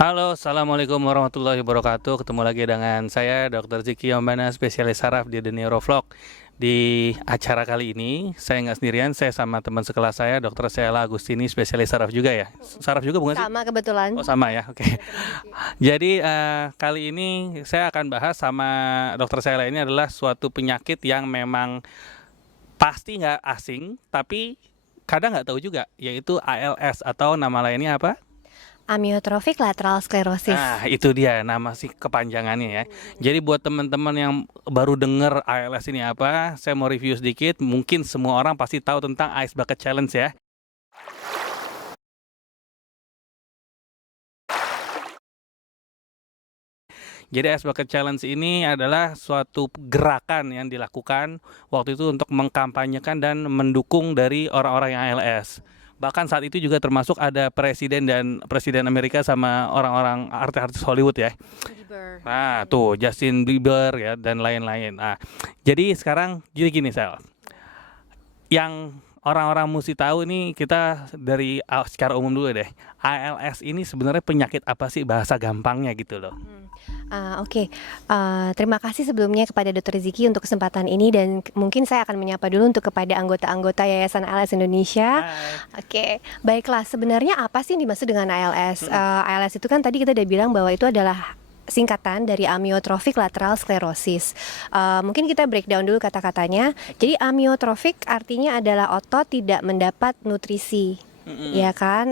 Halo, Assalamualaikum warahmatullahi wabarakatuh. Ketemu lagi dengan saya, Dr. Ziki Yombana, spesialis saraf di The Neurovlog. Di acara kali ini, saya nggak sendirian, saya sama teman sekelas saya, Dr. Sheila Agustini, spesialis saraf juga ya. Saraf juga bukan sih? Sama kebetulan. Oh sama ya, oke. Jadi kali ini saya akan bahas sama Dr. Sheila ini adalah suatu penyakit yang memang pasti nggak asing, tapi kadang nggak tahu juga, yaitu ALS atau nama lainnya apa? Amyotrophic lateral sclerosis. Nah, itu dia nama sih kepanjangannya ya. Jadi buat teman-teman yang baru denger ALS ini apa, saya mau review sedikit. Mungkin semua orang pasti tahu tentang Ice Bucket Challenge ya. Jadi Ice Bucket Challenge ini adalah suatu gerakan yang dilakukan waktu itu untuk mengkampanyekan dan mendukung dari orang-orang yang ALS. Bahkan saat itu juga termasuk ada presiden Amerika sama orang-orang artis Hollywood ya. Nah, tuh Justin Bieber ya dan lain-lain. Nah, jadi sekarang jadi gini Sel. Yang orang-orang mesti tahu ini kita dari secara umum dulu deh. ALS ini sebenarnya penyakit apa sih bahasa gampangnya gitu loh. Oke. Terima kasih sebelumnya kepada Dr. Ziki untuk kesempatan ini dan mungkin saya akan menyapa dulu untuk kepada anggota-anggota Yayasan ALS Indonesia. Hai. Oke, baiklah. Sebenarnya apa sih yang dimaksud dengan ALS? ALS itu kan tadi kita udah bilang bahwa itu adalah singkatan dari amyotrophic lateral sclerosis. Mungkin kita breakdown dulu kata-katanya. Jadi amyotrophic artinya adalah otot tidak mendapat nutrisi. Ya kan,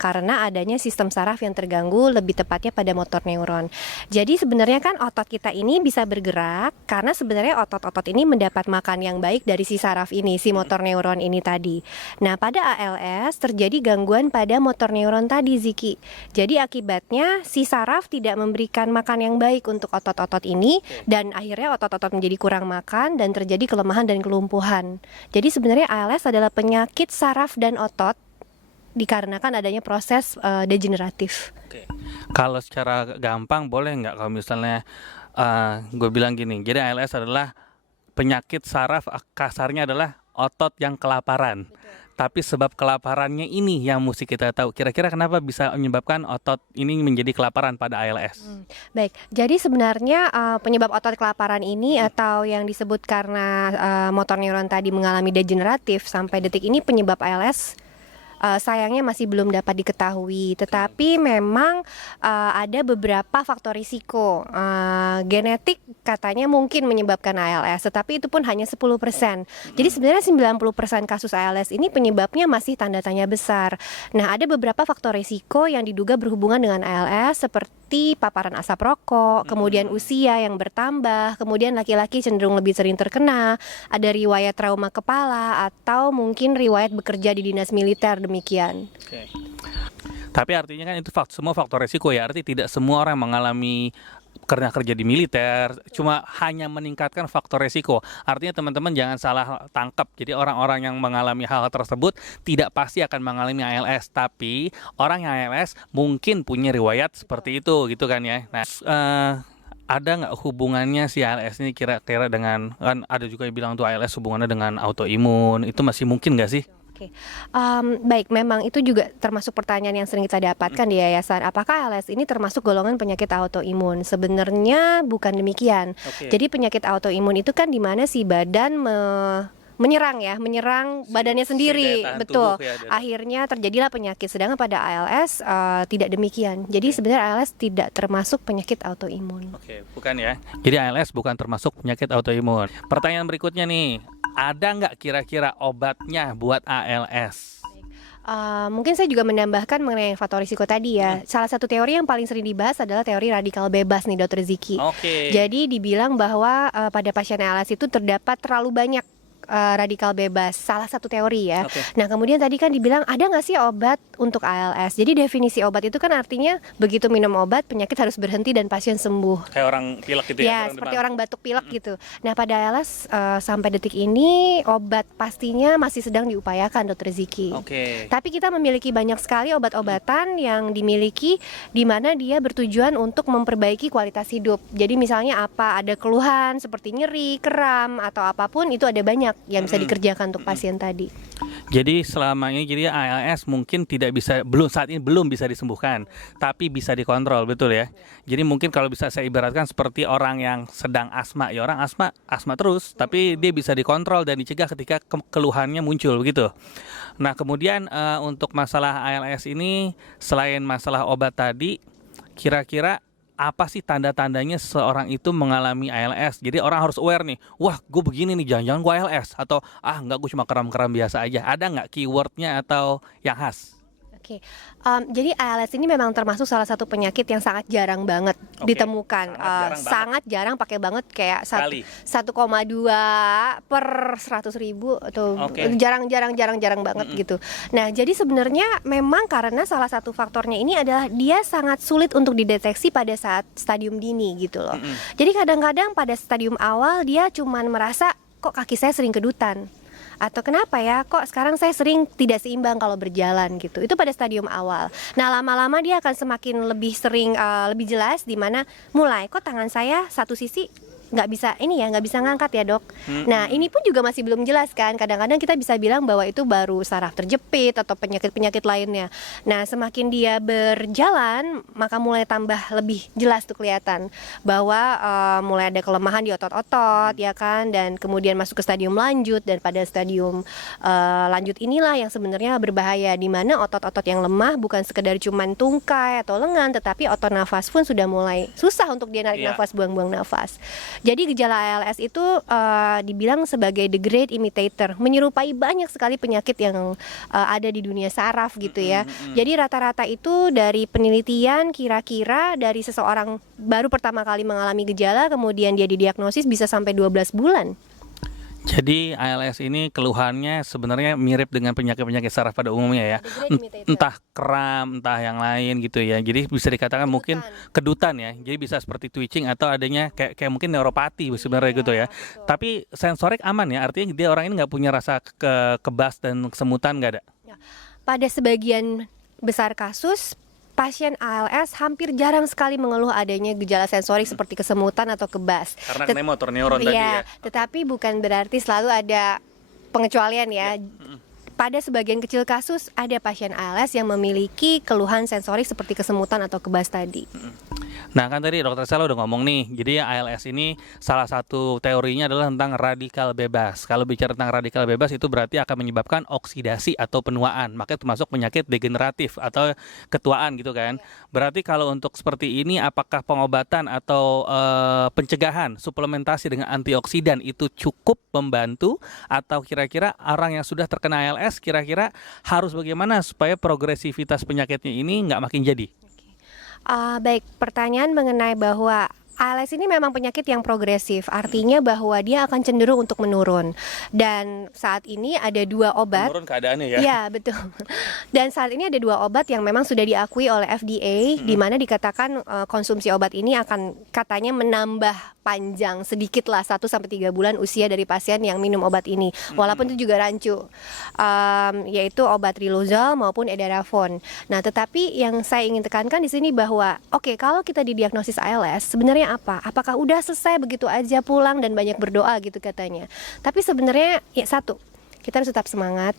karena adanya sistem saraf yang terganggu, lebih tepatnya pada motor neuron. Jadi sebenarnya kan otot kita ini bisa bergerak karena sebenarnya otot-otot ini mendapat makan yang baik dari si saraf ini, si motor neuron ini tadi. Nah, pada ALS terjadi gangguan pada motor neuron tadi, Ziki. Jadi akibatnya si saraf tidak memberikan makan yang baik untuk otot-otot ini dan akhirnya otot-otot menjadi kurang makan dan terjadi kelemahan dan kelumpuhan. Jadi sebenarnya ALS adalah penyakit saraf dan otot dikarenakan adanya proses degeneratif. Oke. Kalau secara gampang boleh nggak kalau misalnya gue bilang gini. Jadi ALS adalah penyakit saraf, kasarnya adalah otot yang kelaparan. Tapi sebab kelaparannya ini yang mesti kita tahu. Kira-kira kenapa bisa menyebabkan otot ini menjadi kelaparan pada ALS? Baik, jadi sebenarnya penyebab otot kelaparan ini atau yang disebut karena motor neuron tadi mengalami degeneratif sampai detik ini penyebab ALS sayangnya masih belum dapat diketahui, tetapi memang ada beberapa faktor risiko. Genetik katanya mungkin menyebabkan ALS, tetapi itu pun hanya 10%. Jadi sebenarnya 90% kasus ALS ini penyebabnya masih tanda tanya besar. Nah, ada beberapa faktor risiko yang diduga berhubungan dengan ALS seperti paparan asap rokok, kemudian usia yang bertambah, kemudian laki-laki cenderung lebih sering terkena, ada riwayat trauma kepala atau mungkin riwayat bekerja di dinas militer. Demikian. Oke. Tapi artinya kan itu semua faktor resiko ya. Artinya tidak semua orang mengalami karena kerja di militer, cuma hanya meningkatkan faktor resiko. Artinya teman-teman jangan salah tangkap. Jadi orang-orang yang mengalami hal tersebut tidak pasti akan mengalami ALS, tapi orang yang ALS mungkin punya riwayat seperti itu, gitu kan ya. Nah, ada nggak hubungannya si ALS ini kira-kira dengan, kan ada juga yang bilang tuh ALS hubungannya dengan autoimun, itu masih mungkin nggak sih? Oke, baik, memang itu juga termasuk pertanyaan yang sering kita dapatkan di yayasan. Apakah ALS ini termasuk golongan penyakit autoimun? Sebenarnya bukan demikian. Jadi penyakit autoimun itu kan di mana si badan menyerang badannya sendiri, betul. Akhirnya terjadilah penyakit. Sedangkan pada ALS tidak demikian. Jadi sebenarnya ALS tidak termasuk penyakit autoimun. Oke, bukan ya. Jadi ALS bukan termasuk penyakit autoimun. Pertanyaan berikutnya nih, ada nggak kira-kira obatnya buat ALS? Mungkin saya juga menambahkan mengenai faktor risiko tadi ya. Salah satu teori yang paling sering dibahas adalah teori radikal bebas nih, Dr. Ziki. Jadi dibilang bahwa pada pasien ALS itu terdapat terlalu banyak radikal bebas, salah satu teori ya. Nah, kemudian tadi kan dibilang ada nggak sih obat untuk ALS? Jadi definisi obat itu kan artinya begitu minum obat penyakit harus berhenti dan pasien sembuh. Kayak orang pilek gitu ya? Ya, seperti orang batuk pilek gitu. Nah, pada ALS sampai detik ini obat pastinya masih sedang diupayakan, Dr. Ziki. Tapi kita memiliki banyak sekali obat-obatan yang dimiliki di mana dia bertujuan untuk memperbaiki kualitas hidup. Jadi misalnya apa, ada keluhan seperti nyeri, kram atau apapun itu ada banyak yang bisa dikerjakan untuk pasien tadi. Jadi selama ini jadi ALS mungkin tidak bisa belum saat ini belum bisa disembuhkan, tapi bisa dikontrol, betul ya. Jadi mungkin kalau bisa saya ibaratkan seperti orang yang sedang asma, ya orang asma terus, tapi dia bisa dikontrol dan dicegah ketika keluhannya muncul begitu. Nah, kemudian untuk masalah ALS ini selain masalah obat tadi, kira-kira apa sih tanda-tandanya seseorang itu mengalami ALS? Jadi orang harus aware nih, wah gue begini nih, jangan-jangan gue ALS. Atau enggak, gue cuma kram-kram biasa aja. Ada nggak keywordnya atau yang khas? Oke, jadi ALS ini memang termasuk salah satu penyakit yang sangat jarang banget Oke, ditemukan. sangat jarang Pakai banget kayak Sekali. 1,2 per 100.000 atau Oke. jarang banget gitu. Nah, jadi sebenarnya memang karena salah satu faktornya ini adalah dia sangat sulit untuk dideteksi pada saat stadium dini gitu loh. Jadi kadang-kadang pada stadium awal dia cuman merasa kok kaki saya sering kedutan. Atau kenapa ya kok sekarang saya sering tidak seimbang kalau berjalan gitu. Itu pada stadium awal. Nah, lama-lama dia akan semakin lebih sering lebih jelas di mana mulai kok tangan saya satu sisi nggak bisa ngangkat ya dok. Nah, ini pun juga masih belum jelas kan. Kadang-kadang kita bisa bilang bahwa itu baru saraf terjepit atau penyakit-penyakit lainnya. Nah, semakin dia berjalan maka mulai tambah lebih jelas tuh kelihatan bahwa mulai ada kelemahan di otot-otot ya kan, dan kemudian masuk ke stadium lanjut, dan pada stadium lanjut inilah yang sebenarnya berbahaya, di mana otot-otot yang lemah bukan sekedar cuman tungkai atau lengan, tetapi otot nafas pun sudah mulai susah untuk dia narik nafas, buang-buang nafas. Jadi gejala ALS itu dibilang sebagai the great imitator, menyerupai banyak sekali penyakit yang ada di dunia saraf gitu ya. Jadi rata-rata itu dari penelitian kira-kira dari seseorang baru pertama kali mengalami gejala kemudian dia didiagnosis bisa sampai 12 bulan. Jadi ALS ini keluhannya sebenarnya mirip dengan penyakit-penyakit saraf pada umumnya ya. Entah kram, entah yang lain gitu ya. Jadi bisa dikatakan mungkin kedutan ya. Jadi bisa seperti twitching atau adanya kayak mungkin neuropati sebenarnya gitu ya. Betul. Tapi sensorik aman ya. Artinya dia orang ini nggak punya rasa kebas dan kesemutan, nggak ada. Pada sebagian besar kasus pasien ALS hampir jarang sekali mengeluh adanya gejala sensorik seperti kesemutan atau kebas. Karena kena motor neuron tadi ya. Tetapi bukan berarti selalu ada pengecualian ya. Pada sebagian kecil kasus ada pasien ALS yang memiliki keluhan sensorik seperti kesemutan atau kebas tadi. Nah, kan tadi dokter Sela udah ngomong nih, jadi ALS ini salah satu teorinya adalah tentang radikal bebas. Kalau bicara tentang radikal bebas itu berarti akan menyebabkan oksidasi atau penuaan, makanya termasuk penyakit degeneratif atau ketuaan gitu kan. Berarti kalau untuk seperti ini, apakah pengobatan atau pencegahan, suplementasi dengan antioksidan itu cukup membantu, atau kira-kira orang yang sudah terkena ALS kira-kira harus bagaimana supaya progresivitas penyakitnya ini nggak makin jadi? Baik, pertanyaan mengenai bahwa ALS ini memang penyakit yang progresif, artinya bahwa dia akan cenderung untuk menurun. Dan saat ini ada 2 obat. Menurun keadaannya ya? Ya, betul. Dan saat ini ada 2 obat yang memang sudah diakui oleh FDA, di mana dikatakan konsumsi obat ini akan katanya menambah panjang sedikit lah 1-3 bulan usia dari pasien yang minum obat ini. Walaupun itu juga rancu, yaitu obat riluzole maupun edarafon. Nah, tetapi yang saya ingin tekankan di sini bahwa oke, kalau kita didiagnosis ALS, sebenarnya apa? Apakah udah selesai begitu aja pulang dan banyak berdoa gitu katanya? Tapi sebenarnya ya satu, kita harus tetap semangat.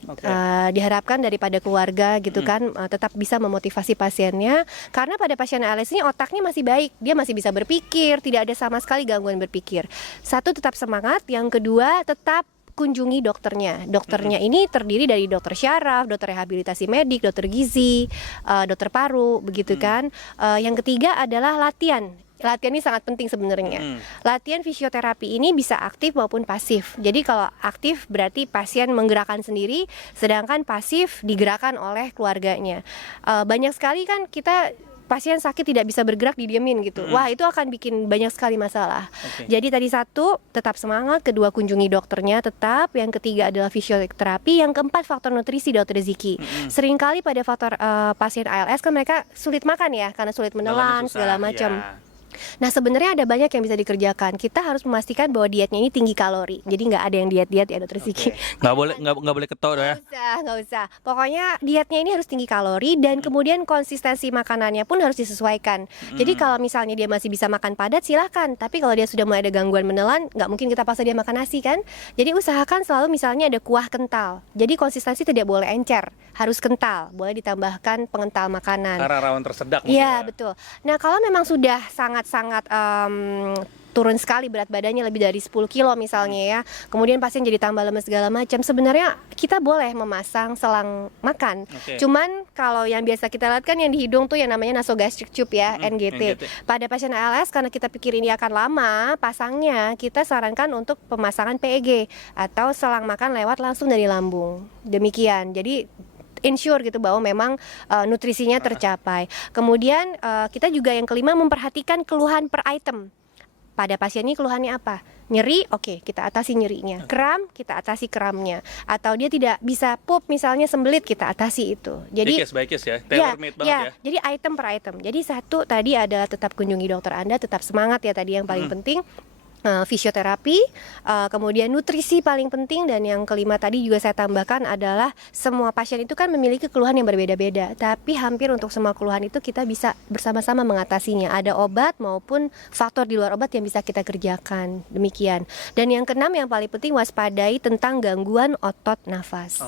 Diharapkan daripada keluarga gitu kan tetap bisa memotivasi pasiennya, karena pada pasien ALS ini otaknya masih baik, dia masih bisa berpikir, tidak ada sama sekali gangguan berpikir. Satu, tetap semangat. Yang kedua, tetap kunjungi dokternya. Dokternya ini terdiri dari dokter syaraf, dokter rehabilitasi medik, dokter gizi, dokter paru, begitu kan. Yang ketiga adalah latihan. Latihan ini sangat penting sebenarnya. Latihan fisioterapi ini bisa aktif maupun pasif. Jadi kalau aktif berarti pasien menggerakkan sendiri, sedangkan pasif digerakkan oleh keluarganya. Banyak sekali kan kita pasien sakit tidak bisa bergerak didiemin gitu. Wah, itu akan bikin banyak sekali masalah. Jadi tadi satu, tetap semangat. Kedua, kunjungi dokternya tetap. Yang ketiga adalah fisioterapi. Yang keempat, faktor nutrisi, dokter Ziki. Seringkali pada faktor pasien ALS kan mereka sulit makan ya, karena sulit menelan segala macam. Nah, sebenarnya ada banyak yang bisa dikerjakan. Kita harus memastikan bahwa dietnya ini tinggi kalori. Jadi nggak ada yang diet-diet ya, Dokter Siki. Nggak boleh keto ya. Nggak usah. Pokoknya dietnya ini harus tinggi kalori dan kemudian konsistensi makanannya pun harus disesuaikan. Jadi kalau misalnya dia masih bisa makan padat, silahkan. Tapi kalau dia sudah mulai ada gangguan menelan, nggak mungkin kita paksa dia makan nasi kan. Jadi usahakan selalu misalnya ada kuah kental. Jadi konsistensi tidak boleh encer, harus kental. Boleh ditambahkan pengental makanan. Karena rawan tersedak. Iya, betul. Nah, kalau memang sudah sangat-sangat turun sekali berat badannya lebih dari 10 kilo misalnya ya, kemudian pasien jadi tambah lemes segala macam, sebenarnya kita boleh memasang selang makan. Cuman kalau yang biasa kita lihat kan yang di hidung tuh yang namanya nasogastric tube ya, NGT. Pada pasien ALS karena kita pikir ini akan lama pasangnya, kita sarankan untuk pemasangan PEG atau selang makan lewat langsung dari lambung. Demikian. Jadi ensure gitu bahwa memang nutrisinya tercapai. Kemudian kita juga yang kelima memperhatikan keluhan per item. Pada pasien ini keluhannya apa? Nyeri, oke, kita atasi nyerinya. Kram, kita atasi kramnya. Atau dia tidak bisa pup misalnya sembelit, kita atasi itu. Jadi case by case ya, tailor made banget ya. Jadi item per item. Jadi satu tadi adalah tetap kunjungi dokter Anda, tetap semangat ya tadi yang paling penting. Fisioterapi, kemudian nutrisi paling penting, dan yang kelima tadi juga saya tambahkan adalah semua pasien itu kan memiliki keluhan yang berbeda-beda, tapi hampir untuk semua keluhan itu kita bisa bersama-sama mengatasinya. Ada obat maupun faktor di luar obat yang bisa kita kerjakan, demikian. Dan yang keenam yang paling penting waspadai tentang gangguan otot nafas.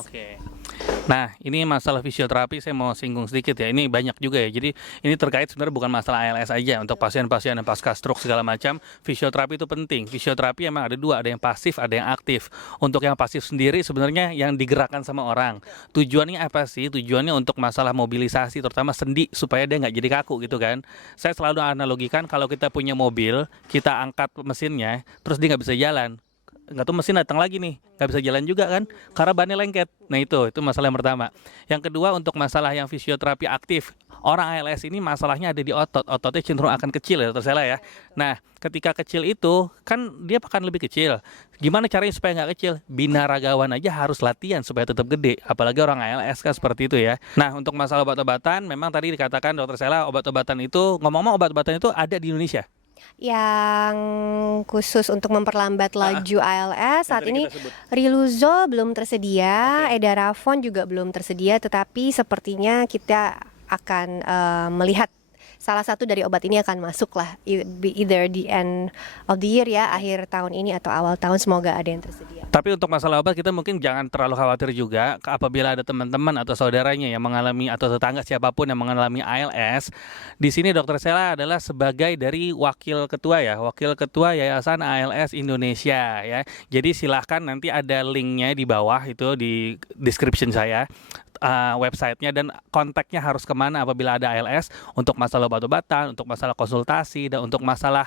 Nah, ini masalah fisioterapi saya mau singgung sedikit ya. Ini banyak juga ya. Jadi ini terkait sebenarnya bukan masalah ALS aja. Untuk pasien-pasien yang pasca stroke segala macam, fisioterapi itu penting. Fisioterapi emang ada dua, ada yang pasif, ada yang aktif. Untuk yang pasif sendiri sebenarnya yang digerakkan sama orang. Tujuannya apa sih? Tujuannya untuk masalah mobilisasi, terutama sendi, supaya dia nggak jadi kaku gitu kan. Saya selalu analogikan kalau kita punya mobil, kita angkat mesinnya, terus dia nggak bisa jalan. Nggak tahu mesin datang lagi nih, nggak bisa jalan juga kan, karena bannya lengket. Nah itu masalah yang pertama. Yang kedua untuk masalah yang fisioterapi aktif, orang ALS ini masalahnya ada di otot, ototnya cenderung akan kecil ya, tersalah ya. Nah ketika kecil itu kan dia akan lebih kecil. Gimana caranya supaya nggak kecil? Binaragawan aja harus latihan supaya tetap gede, apalagi orang ALS kan seperti itu ya. Nah untuk masalah obat-obatan, memang tadi dikatakan dokter Sela, obat-obatan itu, ngomong-ngomong obat-obatan itu ada di Indonesia. Yang khusus untuk memperlambat laju ALS saat ini Riluzole belum tersedia, Edarafon juga belum tersedia, tetapi sepertinya kita akan melihat salah satu dari obat ini akan masuk lah, either the end of the year ya, akhir tahun ini atau awal tahun, semoga ada yang tersedia. Tapi untuk masalah obat kita mungkin jangan terlalu khawatir juga apabila ada teman-teman atau saudaranya yang mengalami atau tetangga siapapun yang mengalami ALS. Di sini Dokter Sela adalah sebagai dari wakil ketua Yayasan ALS Indonesia ya. Jadi silahkan nanti ada linknya di bawah itu di description saya. Websitenya dan kontaknya harus kemana apabila ada ALS untuk masalah obat-obatan, untuk masalah konsultasi, dan untuk masalah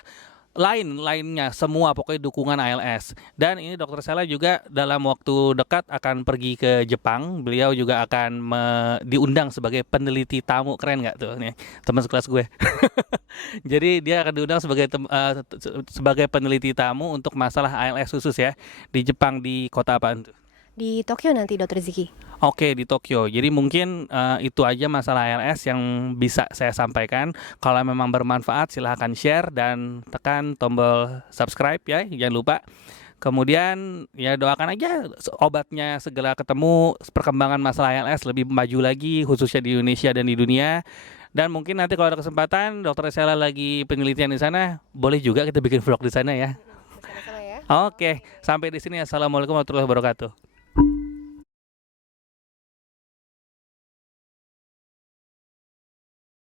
lainnya semua, pokoknya dukungan ALS. Dan ini Dokter Sela juga dalam waktu dekat akan pergi ke Jepang. Beliau juga akan diundang sebagai peneliti tamu. Keren nggak tuh nih teman sekelas gue. Jadi dia akan diundang sebagai peneliti tamu untuk masalah ALS khusus ya, di Jepang. Di kota apaan tuh? Di Tokyo nanti Dokter Ziki. Oke, di Tokyo. Jadi mungkin itu aja masalah ALS yang bisa saya sampaikan. Kalau memang bermanfaat silahkan share dan tekan tombol subscribe ya, jangan lupa. Kemudian ya doakan aja obatnya segera ketemu, perkembangan masalah ALS lebih maju lagi khususnya di Indonesia dan di dunia. Dan mungkin nanti kalau ada kesempatan Dokter Sela lagi penelitian di sana, boleh juga kita bikin vlog di sana ya. Oke, sampai di sini. Assalamualaikum warahmatullahi wabarakatuh.